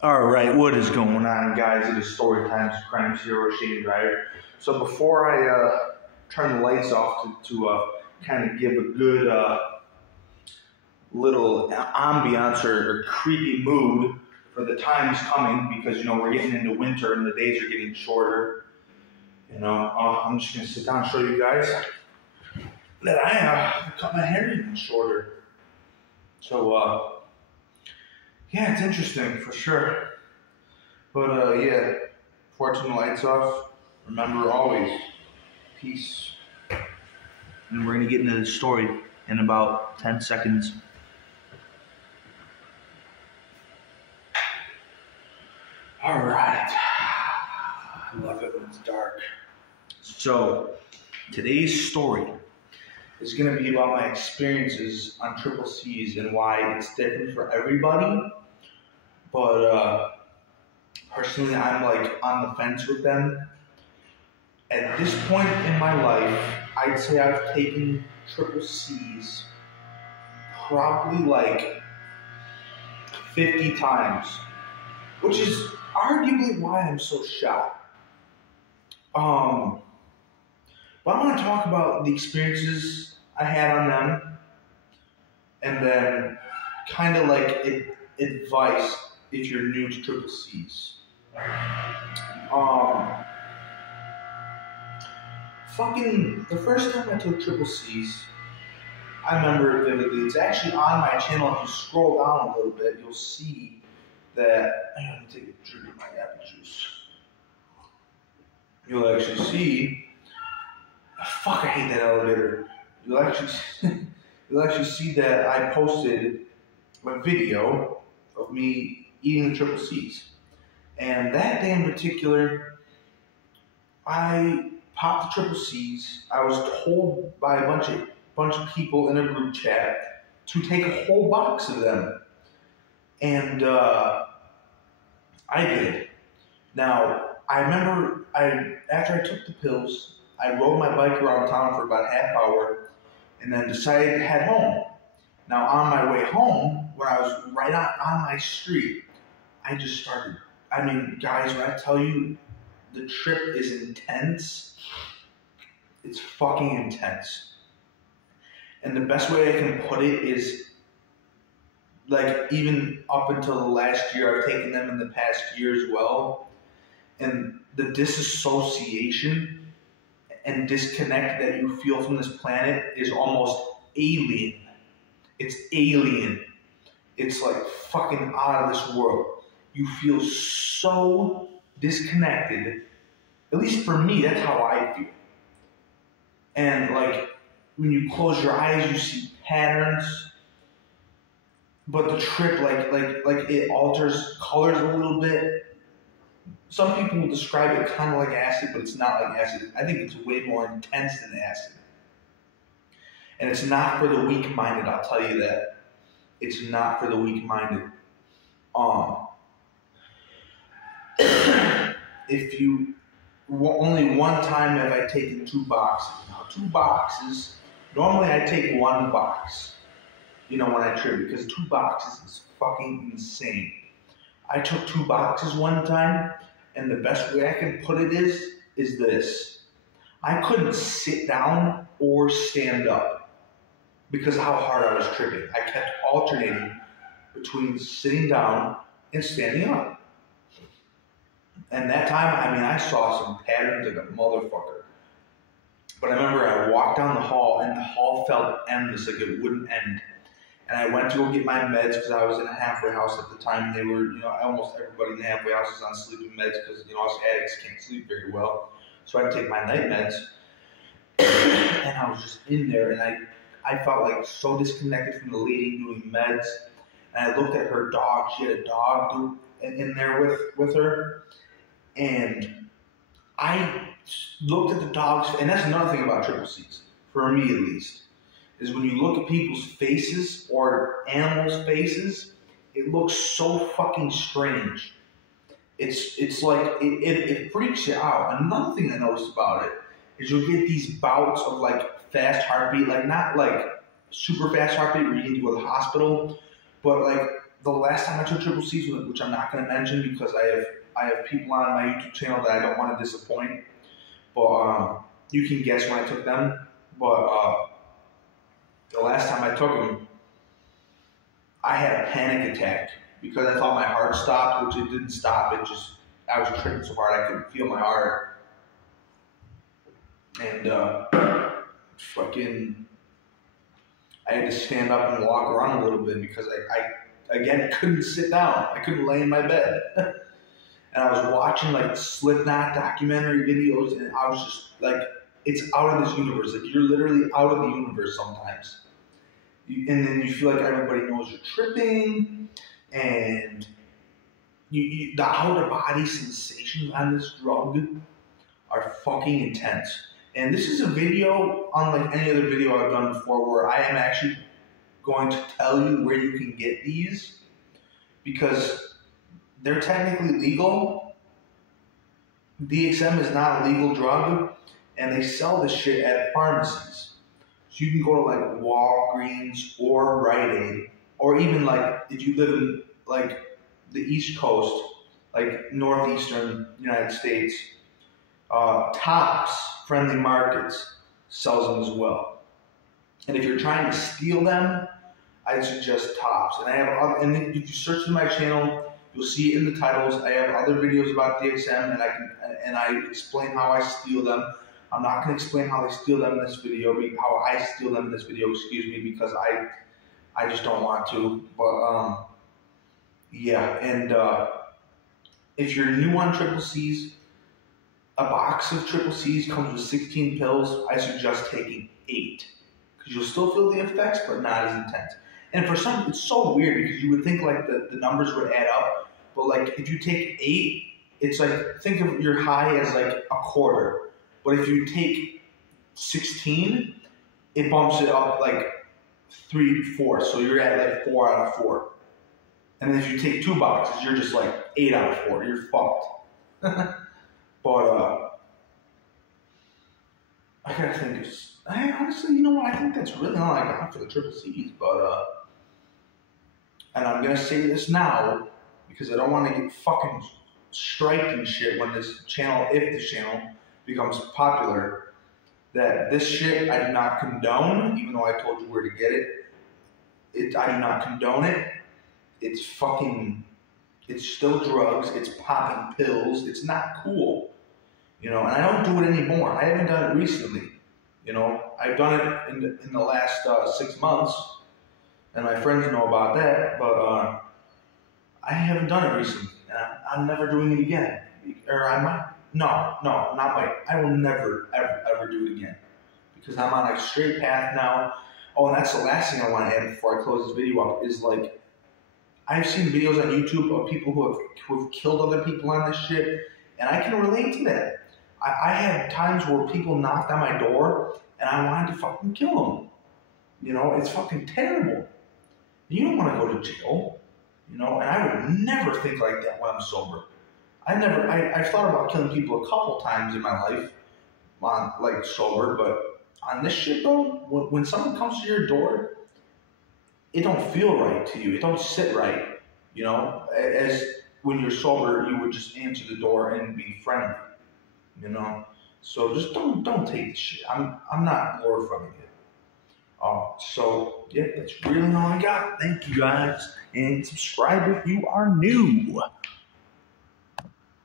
Alright, what is going on, guys? It is Story Times, Crime Zero, Shady Driver. So before I turn the lights off to kind of give a good little ambiance or creepy mood for the times coming, because, we're getting into winter and the days are getting shorter. I'm just going to sit down and show you guys that I cut my hair even shorter. So, yeah, it's interesting for sure. But yeah, before I turn the lights off, remember always, peace. And we're going to get into the story in about 10 seconds. Alright. I love it when it's dark. So, today's story is going to be about my experiences on Triple C's and why it's different for everybody. But personally, I'm on the fence with them. At this point in my life, I'd say I've taken Triple C's probably 50 times, which is arguably why I'm so shocked. But I want to talk about the experiences I had on them, and then kind of advice if you're new to Triple C's. The first time I took Triple C's, I remember it vividly. It's actually on my channel. If you scroll down a little bit, you'll see that. I'm going to take a drink of my apple juice. You'll actually see. Fuck, I hate that elevator. You'll actually see that I posted a video of me eating the Triple C's. And that day in particular, I popped the Triple C's. I was told by a bunch of people in a group chat to take a whole box of them. And I did. Now, I remember after I took the pills, I rode my bike around town for about a half hour and then decided to head home. Now, on my way home, when I was right on my street, I just started. I mean, guys, when I tell you the trip is intense, it's fucking intense. And the best way I can put it is, even up until the last year, I've taken them in the past year as well. And the disassociation and disconnect that you feel from this planet is almost alien. It's alien. It's fucking out of this world. You feel so disconnected. At least for me, that's how I feel. And when you close your eyes, you see patterns. But the trip, it alters colors a little bit. Some people will describe it kind of like acid, but it's not like acid. I think it's way more intense than acid. And it's not for the weak-minded, I'll tell you that. It's not for the weak-minded. Only one time have I taken 2 boxes. Now, 2 boxes, normally I take 1 box, when I trip, because 2 boxes is fucking insane. I took 2 boxes one time, and the best way I can put it is this. I couldn't sit down or stand up because of how hard I was tripping. I kept alternating between sitting down and standing up. And that time, I saw some patterns like a motherfucker. But I remember I walked down the hall, and the hall felt endless, it wouldn't end. And I went to go get my meds because I was in a halfway house at the time. They were, almost everybody in the halfway house is on sleeping meds because, us addicts can't sleep very well. So I'd take my night meds. And I was just in there, and I felt so disconnected from the lady doing meds. And I looked at her dog. She had a dog in there with her. And I looked at the dog's, and that's another thing about Triple C's, for me at least, is when you look at people's faces or animals' faces, it looks so fucking strange. It's like, it freaks you out. Another thing I noticed about it is you'll get these bouts of fast heartbeat, not super fast heartbeat where you need to go to the hospital, but the last time I took triple C's, which I'm not going to mention because I have people on my YouTube channel that I don't want to disappoint. But you can guess when I took them. But the last time I took them, I had a panic attack because I thought my heart stopped, which it didn't stop. It just, I was tripping so hard I couldn't feel my heart. And I had to stand up and walk around a little bit because I again, couldn't sit down. I couldn't lay in my bed. And I was watching like Slipknot documentary videos, and I was just like, it's out of this universe. Like, you're literally out of the universe sometimes. And then you feel like everybody knows you're tripping, and the outer body sensations on this drug are fucking intense. And this is a video, unlike any other video I've done before, where I am actually going to tell you where you can get these, because they're technically legal. DXM is not a legal drug, and they sell this shit at pharmacies. So you can go to like Walgreens or Rite Aid, or even like if you live in like the East Coast, like northeastern United States, Tops Friendly Markets sells them as well. And if you're trying to steal them, I suggest Tops. And I have other, and if you search in my channel, you'll see it in the titles. I have other videos about DXM, and I explain how I steal them. I'm not going to explain how I steal them in this video, how I steal them in this video, excuse me, because I just don't want to. But yeah, and if you're new on triple C's, a box of triple C's comes with 16 pills. I suggest taking 8, because you'll still feel the effects, but not as intense. And for some, it's so weird because you would think like the numbers would add up, but like if you take 8, it's like, think of your high as like a quarter. But if you take 16, it bumps it up like 3/4. So you're at like 4 out of 4. And then if you take 2 boxes, you're just like 8 out of 4. You're fucked. But I gotta think of. Honestly, you know what? I think that's really all I got for the triple C's. But and I'm gonna say this now because I don't want to get fucking striked and shit when this channel, if this channel becomes popular, that this shit I do not condone, even though I told you where to get it. I do not condone it. It's still drugs. It's popping pills. It's not cool, and I don't do it anymore. I haven't done it recently, I've done it in the last 6 months, and my friends know about that, but I haven't done it recently. I'm never doing it again, or I might. No, not might. I will never, ever do it again, because I'm on a straight path now. Oh, and that's the last thing I want to add before I close this video up is like, I've seen videos on YouTube of people who have killed other people on this shit, and I can relate to that. I had times where people knocked on my door, and I wanted to fucking kill them. It's fucking terrible. You don't want to go to jail, and I would never think like that when I'm sober. I've thought about killing people a couple times in my life, like sober, but on this shit, bro, when someone comes to your door, it don't feel right to you. It don't sit right, as when you're sober, you would just answer the door and be friendly, So just don't take this shit. I'm not glorifying it. So yeah, that's really all I got. Thank you guys, and subscribe if you are new.